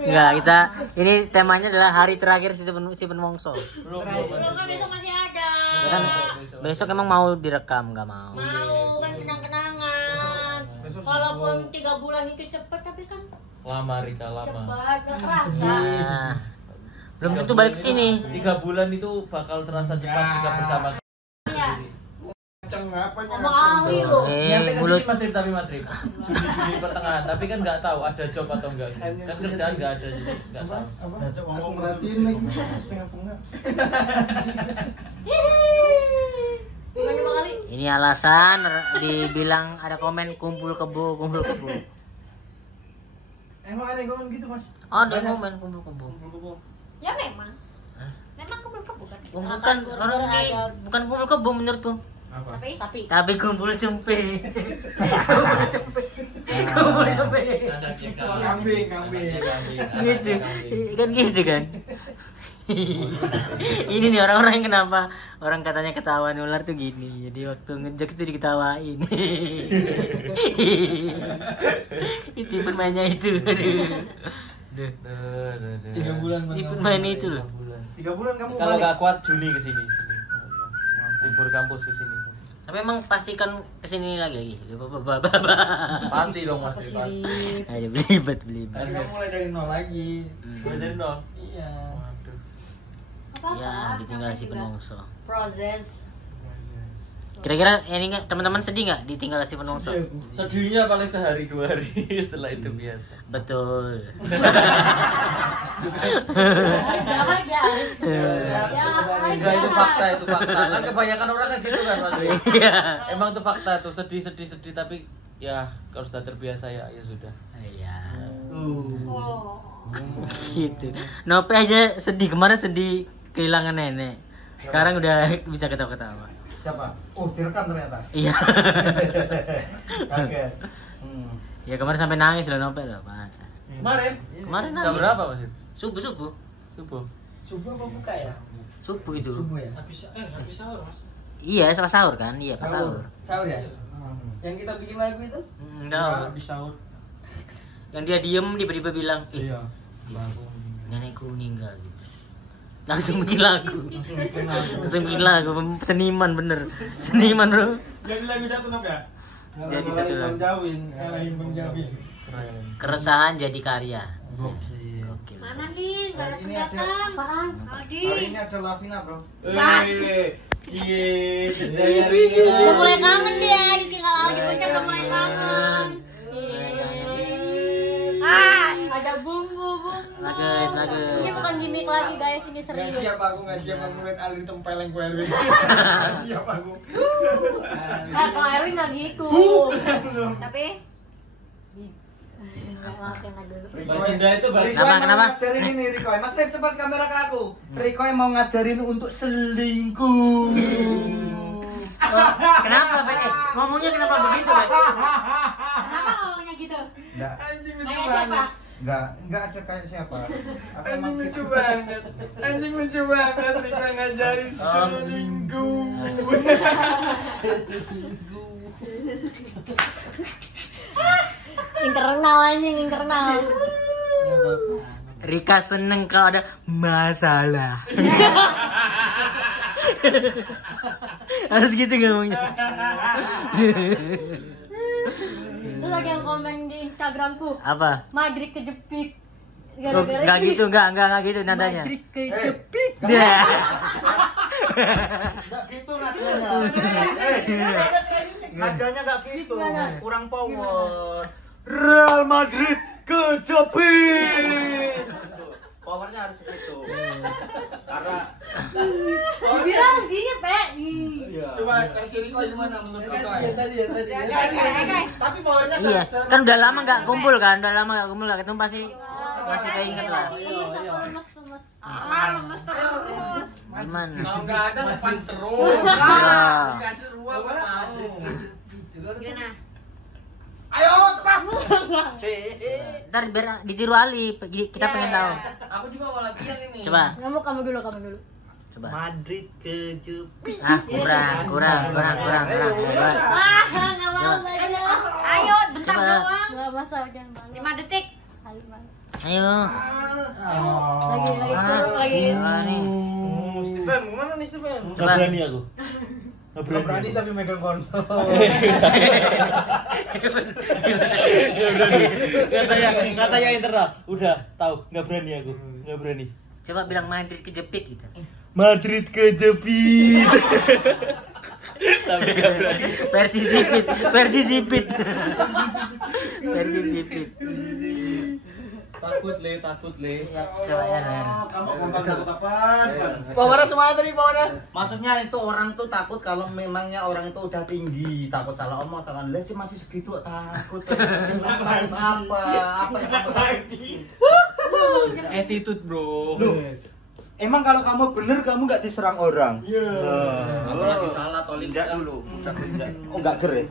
Enggak, kita ini temanya adalah hari terakhir Stephen Wongso. Belum kan besok masih ada. Ya kan besok emang mau direkam, nggak mau. Mau kan kenang-kenangan. Walaupun 3 bulan itu cepet tapi kan Lama Rika, lama. cepet gak terasa. Nah, belum tentu balik ke sini. 3 bulan itu bakal terasa cepat jika bersama. Iya. Apanya? Ngomong ahli loh. Nyampe ke Mulut sini Mas Rip, tapi Mas Rip Juni pertengahan, tapi kan nggak tahu ada job atau enggak. Kan kerjaan nggak ada, jadi nggak tahu. Aku merhatiin nih setengah-tengah. Bukan 2 kali. ini alasan dibilang ada komen kumpul kebo. Emang ada yang ngomong gitu, Mas? Oh, ada komen kumpul kebo. Ya memang. Memang kebun kan. Bukan orang ini bukan kumpul kebo menurutku. Apa? Tapi Kumpul cempe. Kumpul cempe. Kambing. Gitu. Kan gitu kan. Ini nih orang-orang yang kenapa orang katanya ketawa nular tuh gini. Jadi waktu ngejek itu diketawain. Itu permainnya itu. Aduh. 3 bulan. Si pemain itu loh. 3 bulan kamu Kalau balik. nggak kuat Juni ke sini. Libur kampus ke sini. Tapi emang pastikan kesini lagi. Pasti dong Mas Rip. Pasti. Ayo belibet. Tadi kamu mulai dari nol lagi. Gue dari nol. Iya. Waduh. apa-apa. Ya, ditinggal si Namanya juga Penongso. Proses. Kira-kira ini nggak teman-teman sedih nggak ditinggal si Penongso? Sedihnya paling sehari 2 hari, setelah itu biasa. Betul. Jangan ya. Enggak, itu fakta. Kan kebanyakan orang kan gitu kan Mas. Iya. Emang itu fakta tuh, sedih tapi ya kalau sudah terbiasa ya sudah. Iya. Oh. Gitu. Nope aja sedih, kemarin sedih kehilangan nenek. Sekarang udah bisa ketawa-ketawa. Siapa? Oh, direkam ternyata. Iya. Kaget. Ya kemarin sampai nangis loh Nope loh, Pak. Kemarin Jam nangis. berapa Mas? Subuh. Subuh. Subuh apa buka ya? Subuh itu. Subuh ya? Habis sahur, Mas. Iya, pas sahur kan? Iya, pas sahur. Sahur ya? Yang kita bikin lagu itu? Enggak. Habis sahur. Yang dia diem tiba-tiba bilang, "Ih, Iya. nenekku meninggal." Gitu. Langsung bikin lagu. Seniman bener. Seniman, Bro. Jadi lagu satu Nok ya? Jadi satu lagu. Ngalahin Bang Jawi. Keren. Keresahan jadi karya. Gokil. Oke. Mana nih? Gak ada Hari ini ada- kelihatan. Apaan? Hari Adi. ini ada Lavina, Bro. Mas. Udah mulai kangen dia. Ditinggal lagi bocah udah mulai kangen. Ada bumbu. Bagus. Ini bukan gimmick lagi guys, ini Gak serius. siap aku ngeliat Ali tempeleng ku Erwin. Gak siap aku. Kalau Erwin nggak gitu. Tapi maaf yang nggak dulu. Mbak Cinda itu balik. Riko yang Kenapa? mau ngajarin ini Riko. Mas Rip cepat kamera ke aku. Riko yang mau ngajarin untuk selingkuh. Kenapa, Pak? Ngomongnya kenapa begitu, Pak? Kenapa ngomongnya gitu? Enggak, Kayak siapa? enggak ada kayak siapa. Aku emang gitu. Anjing lucu banget Riko ngajarin selingkuh. Internal. Rika seneng kalau ada masalah. Harus gitu ngomongnya. Lu lagi yang komen di Instagramku. Apa? Madrid kejepit. Oh, enggak gitu, enggak gitu nadanya. Madrid kejepit. Dah. Enggak gitu nadanya. Nadanya enggak gitu. Kurang power. Real Madrid kejepit. Powernya harus segitu. Karena Dibilang harus gini, Pe. iya. Coba kasih Riko gimana menurut Riko? Tadi. Tapi powernya Iya, kan udah lama enggak kumpul kan? Udah lama enggak kumpul, ketemu pasti masih keinget lah. Lemes. Lemes terus. Aman. Kalau nggak ada depan terus. Iya. Dikasih ruang nggak mau. Gimana? Ayo cepat. Ntar biar ditiru Ali, kita pengen tahu. Aku juga mau latihan ini. Coba. Kamu dulu. Coba. Madrid ke Jepang. Ah, kurang. Wah, nggak mau belajar. Ayo, bentar Coba. doang. Nggak masalah, jangan malu. 5 detik. Ayo. Lagi. Nih. Steven, mana nih Steven? Coba. Nggak berani aku. Gak berani tapi megang kontrol. Katanya internal. Udah tahu, nggak berani aku. Nggak berani. Coba bilang Madrid kejepit gitu. Madrid ke Jepang. Tapi nggak berani. Versi sipit. Versi sipit. Takut le. Ya, coba ya. Kamu gampang takut apaan? Ayo. Powernya semangat tadi powernya. Maksudnya itu orang tuh takut kalau memangnya orang itu udah tinggi, takut salah omong, takkan lihat sih masih segitu takut. Takut apa? Apa yang kamu takut? Attitude, bro. Loh, emang kalau kamu bener kamu nggak diserang orang? Iya. Apalagi salah tolin. Injak dulu. Oh nggak ger ya?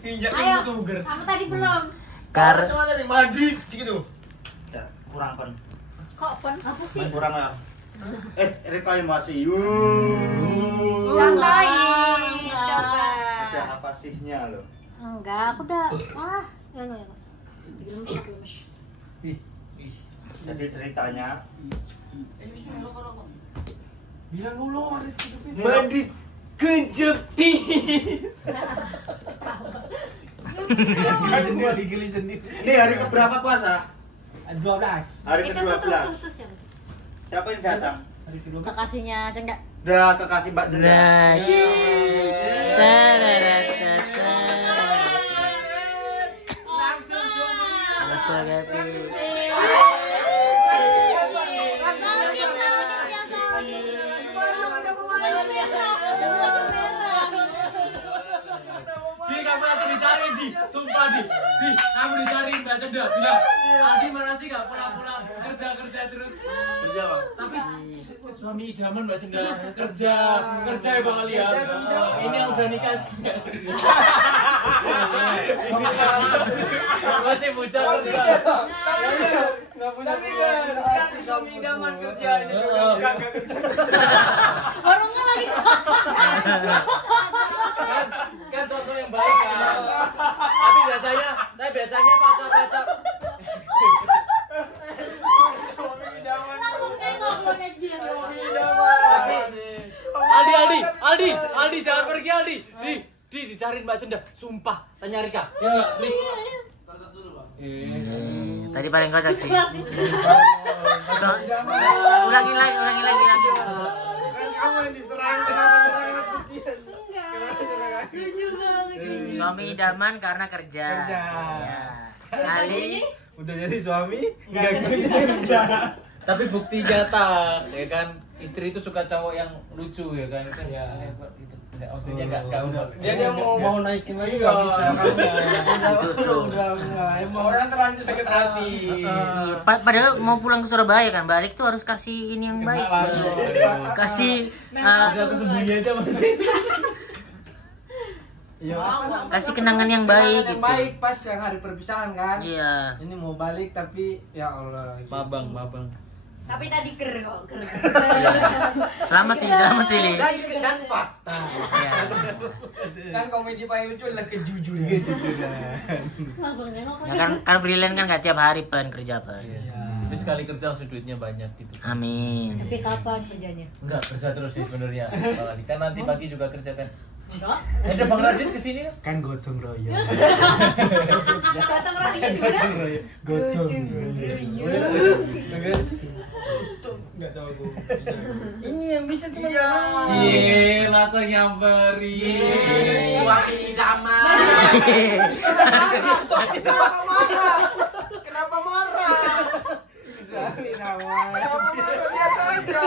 Iya. Ayo, kamu tadi belum. Kar Semua tadi Madrid gitu. Ya, kurang kan? Kok pun apa sih? Kurang ya. Rekai masih. Santai. Enggak. Coba. Ada apa sihnya lo? Enggak, aku udah. Enggak. Gemes. Jadi ceritanya Bilang dulu. Madrid ke Jepang. Semua digili sendiri. Ini hari keberapa puasa? 12. Hari Itu ke-12. tuh. Siapa yang datang? Kekasihnya Cengda. Udah kekasih Mbak Jenda. Langsung semua. Di kamu lagi dicari di, sumpah di, kamu dicari Mbak Cenda bilang, Adi mana sih nggak pulang kerja terus kerja bang, tapi suami idaman Mbak Cenda kerja ya bang Alia, ini yang udah nikah sih, masih bocah kerja, nggak punya Lihat suami idaman kerja ini juga kagak kerja. Warungnya lagi. kan contoh yang baik kan, tapi biasanya pacar Langsung kayak ngobrol kayak dia. Aldi jangan pergi Aldi, di dicariin Mbak Cenda, sumpah tanya Rika, ya nggak sih? Tadi paling kocak sih. Ulangi lagi. Kamu yang diserang, kenapa nyerang aku dia? Jujur banget. Suami idaman karena kerja. Ya. Ali Udah jadi suami, nggak kerja. Tapi bukti nyata, ya kan, istri itu suka cowok yang lucu ya kan, itu ya itu. Maksudnya nggak udah. Dia mau naikin lagi nggak bisa. Udah, orang terlanjur sakit hati. padahal mau pulang ke Surabaya kan, balik tuh harus kasih ini yang baik. Kasih Udah aku sembunyi aja mas. kasih kenangan yang baik gitu. Baik pas yang hari perpisahan kan. Iya. Ini mau balik tapi ya Allah. Mabang. Tapi tadi ger kok, ger. Selamat sih Li. Dan fakta. Iya. Kan komedi paling lucu adalah kejujuran. Langsung nengok Ya lagi. kan freelance kan gak tiap hari kerja. Tapi sekali kerja langsung duitnya banyak gitu. Amin. Tapi kapan kerjanya? Enggak kerja terus sih sebenarnya. Bang Adi. Kan nanti pagi juga kerja kan. Enggak. Ada Bang Radit kesini kan? Kan gotong royong. Datang Rohia gimana? Gotong Enggak tahu aku bisa. Ini yang bisa tuh. Cie, langsung nyamperin. Suami idaman. Kenapa marah? Jadi nama. Biasa aja.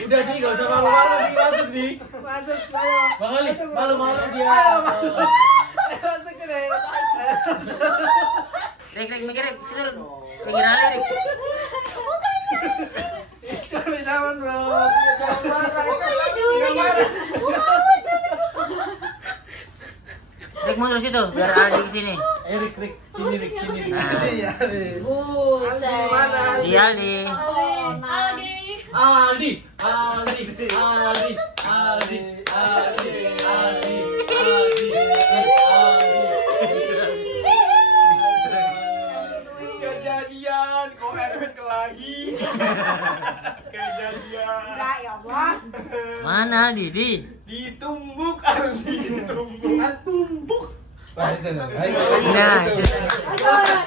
Udah di, gak usah malu-malu di, masuk di. Masuk saya. Bang Ali, malu-malu dia. Masuk ke deh. Rek mikir sini pinggir Ali Rek. Suami idaman, bro. Iya dulu. Rik mundur situ biar Aldi kesini. Rik, sini Rik. Nah, Iya, nih. Buset. Mana? iya Aldi. Kejadian kok Erwin kelahi. Kejadian. Enggak ya Allah. Mana Aldi? Ditumbuk Aldi, ditumbuk. Tumbuk. Nah, itu.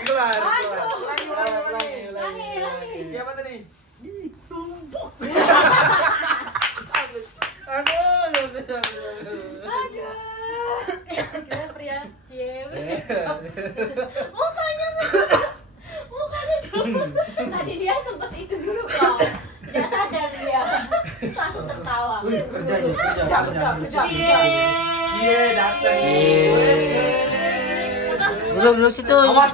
Keluar. Lagi. Apa tadi? Ditumbuk. Aduh. Kira pria cewek. Mukanya cuma. Tadi dia sempat itu dulu kok. Tidak sadar dia. Langsung tertawa. Kerja. Cie, datang. Duduk situ. Jangan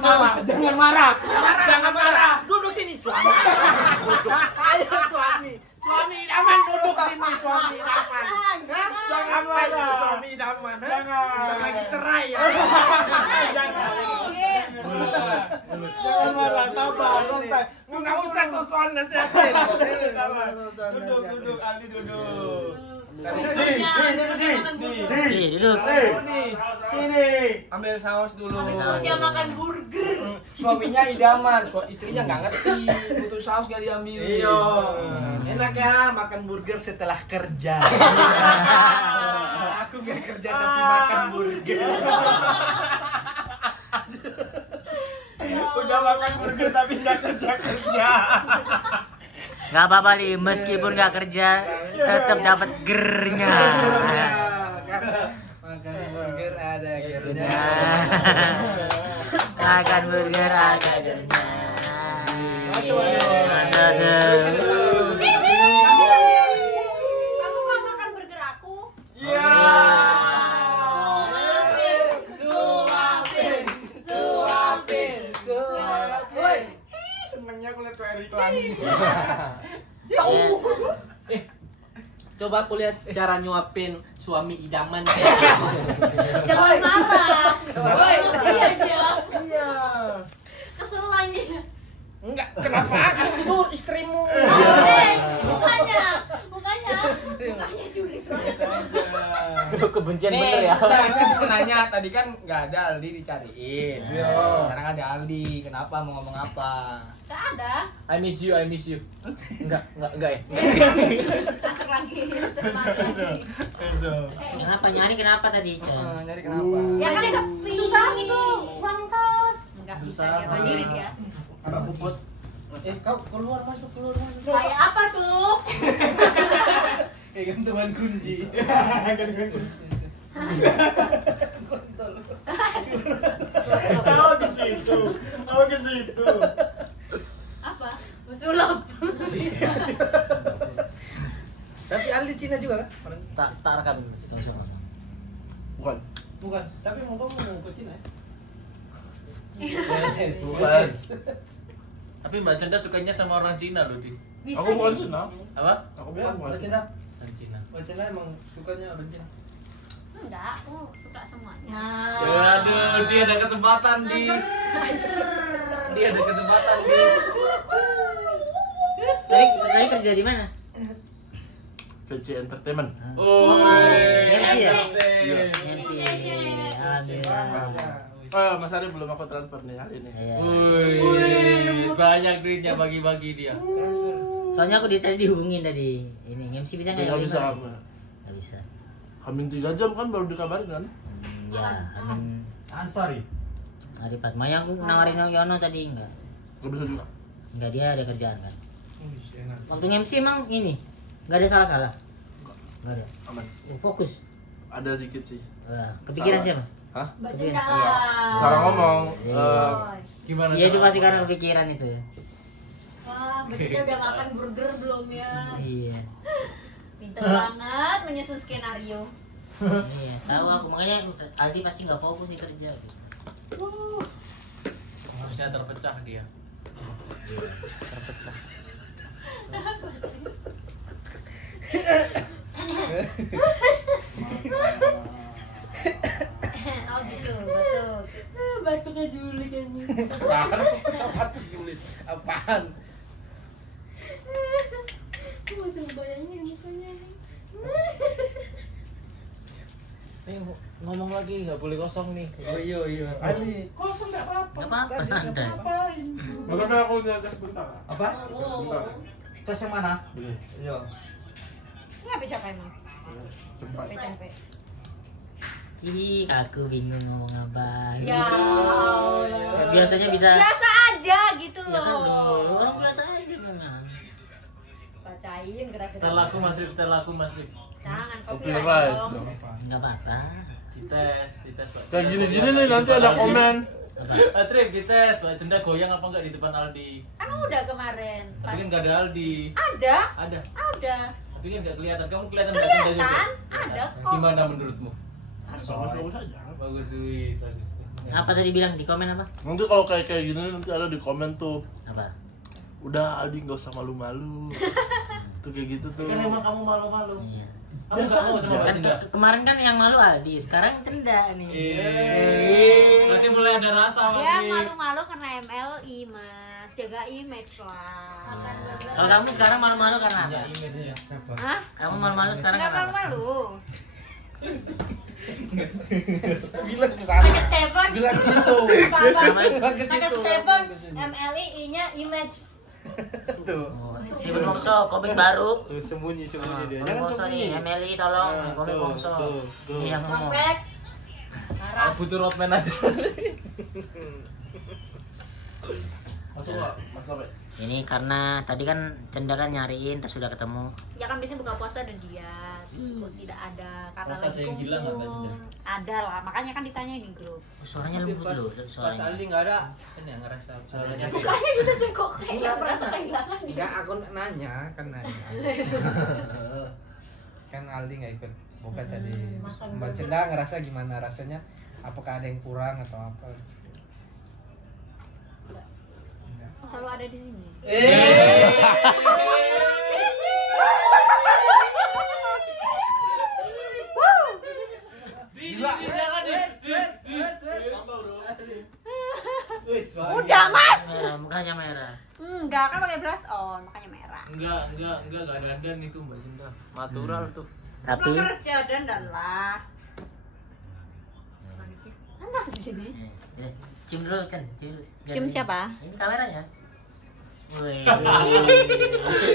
marah. Jangan marah. Duduk sini, suami. Ayo suami. Suami idaman duduk sini, suami idaman. Jangan marah. Suami idaman. Jangan. Lagi cerai ya. Jangan. Jangan marah, sabar, santai. Nggak usah kusuan nasihatin. Duduk, Aldi duduk. Duduk. Sini. Ambil saus dulu. Dia makan burger. Suaminya idaman, istrinya nggak ngerti. Butuh saus nggak diambil. Iya. Enak ya makan burger setelah kerja. Aku nggak kerja tapi makan burger. Udah makan burger tapi nggak kerja. Gak apa-apa Li, meskipun gak kerja tetap dapat gernya. Makan burger ada gernya. Makan burger ada gernya. Kamu mau makan burger aku? Iya. Woi, senengnya aku lihat Erik lagi. Coba aku lihat cara nyuapin suami idaman. Jangan marah. Woi, iya aja. Iya. Keselan dia. Enggak, kenapa? Itu istrimu. Mukanya julid banget. Kebencian Nih, bener ya. nah, itu nanya tadi kan nggak ada Aldi dicariin. Sekarang ada Aldi, kenapa mau ngomong apa? Gak ada. I miss you. Enggak ya. Asik lagi. Kenapa nyari kenapa tadi, Chan? Nyari kenapa? Ya kan susah gitu uang tos. Enggak bisa dia mandiri dia. Apa puput? Kau keluar masuk. Kayak apa tuh? Gantungan kunci. Tahu di situ. Apa? Sulap. Tapi Aldi Cina juga kan? Tak rekam dulu. Bukan. Tapi mau kamu ke Cina? Bukan. Tapi Mbak Cenda sukanya sama orang Cina loh, Di. Bisa Aku bukan jadi. Cina. Apa? Aku bukan Cina. Orang Cina. Cina emang sukanya orang Cina. Enggak, aku suka semuanya. Nah. Ya, aduh, dia ada kesempatan, Di. Dia ada kesempatan, Di. Tadi kerja di mana? VC Entertainment. Oh, MC ya? Iya. MC. Alhamdulillah. Oh, Mas Ari belum aku transfer nih hari ini. Iya. Wih, banyak duitnya bagi-bagi dia. Soalnya aku tadi dihubungin tadi. Ini MC bisa nggak? Nggak bisa Lima? kamu. Nggak bisa. Hamin 3 jam kan baru dikabarin kan? Ya, Amin. Ansari. Hari Fatma yang nawarin Yono tadi enggak. Gak bisa juga. Enggak, dia ada kerjaan kan. Waktu MC emang ini enggak ada salah-salah. Enggak ada. Aman. Fokus. Ada dikit sih. Kepikiran Salah. siapa? Hah? Mbak Iya. Cenda. Salah ngomong. Gimana? Iya itu salah pasti karena ngomong? kepikiran itu ya. Wah, Mbak Cenda udah makan burger belum ya? Iya. Pinter banget menyusun skenario. Iya, tahu aku makanya Aldi pasti nggak fokus nih kerja. Harusnya terpecah dia. Terpecah. Oh gitu. Batuknya Julik ini. Apaan? Batuk Julik. Apaan? Aku masih ngebayangin mukanya nih. Ngomong lagi nggak boleh kosong nih. Oh iya. Ali. Kosong nggak apa-apa. Nggak apa-apa, Tadi nggak santai. apa-apain. Makanya aku ngajak bentar. Apa? Bentar. Cas yang mana? Iya. Nggak bisa emang. Cepat. Capek. Ih, aku bingung ngomong apa. Ya Allah. Biasanya bisa. Biasa aja gitu Ya kan dong, loh. orang biasa aja memang. Bacain gerak-gerak. Setelah aku Mas Rip. Jangan Copyright copyright dong. dong. Nggak apa-apa. Dites Pak. Kayak gini-gini nih nanti ada komen. Apa? Trip dites, Pak Jenda goyang apa enggak di depan Aldi? Kan udah kemarin. Tapi kan enggak ada Aldi. Ada. Ada. Tapi kan enggak kelihatan. Kamu kelihatan Mbak Kelihatan, Jenda juga. ada kok. Gimana menurutmu? Bagus aja. Bagus wis, bagus. Apa tadi bilang di komen apa? Nanti kalau kayak gini nanti ada di komen tuh. Apa? Udah Aldi nggak usah malu-malu. Tuh kayak gitu tuh. Kan emang kamu malu-malu. Iya. Kamu enggak mau sama Mbak Kan Jenda? kemarin kan yang malu Aldi, sekarang Cenda nih. Berarti mulai ada rasa Mas Dia Rip. malu-malu karena MLI mas. Jaga image lah. Kalau kamu sekarang malu-malu karena Punya apa? image ya. Hah? Kamu malu-malu sekarang Nggak karena apa? malu-malu. Bilang ke sana. Pakai Stephen. Bilang gitu. Pakai Stephen. MLI I-nya image. Tuh. Oh, Steven Wongso, komik baru. Sembunyi dia. Komik Jangan Wongso nih, sembunyi. Emily tolong, Nah, komik tuh, Wongso. tuh. Ini yang ngomong. Back. Aku butuh roadman aja. Masuk nggak? Mas Lope? Ini karena tadi kan Cenda kan nyariin, terus sudah ketemu. Ya kan biasanya buka puasa ada dia. Kok tidak ada karena Puasa lagi ada yang hilang nggak, Mbak kumpul. Sunda? Ada lah, makanya kan ditanya di grup. Oh, suaranya lembut loh, Pas suaranya. Aldi nggak ada. Kan yang ngerasa suaranya beda. Bukannya gitu sih kok kayak merasa kehilangan dia. Enggak, aku nanya. Kan Aldi nggak ikut buka tadi. Mbak Cenda ngerasa gimana rasanya? Apakah ada yang kurang atau apa? Selalu ada di sini. Udah mas. Merah, mukanya merah. Enggak kan pakai blush on makanya merah. Enggak dandan itu Mbak Cinta. Natural tuh. Tapi Emang kerja dan lah. Panas di sini. cium dulu, Cen. Cium, Cium siapa? Ini kameranya. Wih.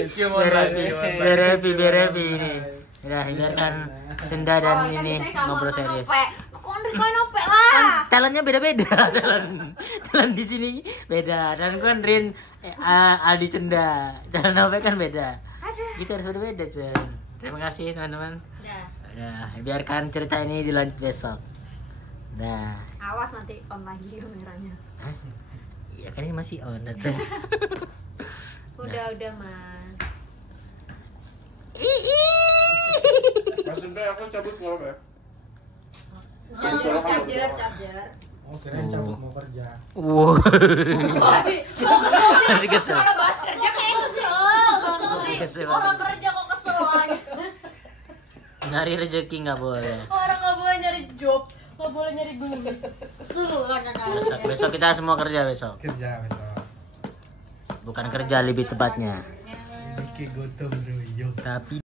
Cium Biar happy ini. Udah, biarkan Cenda dan ini ngobrol serius. Kondri kau nope lah. Talentnya beda-beda, talent di sini beda. Dan kan Rin Aldi Cenda, talent apa kan beda. Ada. Gitu harus beda-beda, Cen. Terima kasih teman-teman. Udah. Udah, biarkan cerita ini dilanjut besok. Dah. Awas nanti on lagi kameranya. Hah? Iya kan ini masih on, Cen. Udah mas. Mas Indra, aku cabut nggak apa ya? Charger. Oh, kirain cabut mau kerja. Wow. Masih kesel. Masih kesel. Kalau bahas kerja kayak kesel. Kesel sih. Kesel. Orang kerja kok kesel lagi. Nyari rezeki nggak boleh. Orang nggak boleh nyari job, nggak boleh nyari duit. Kesel kan Besok kita semua kerja besok. Kerja besok. Bukan kerja lebih tepatnya. Bikin gotong royong. Tapi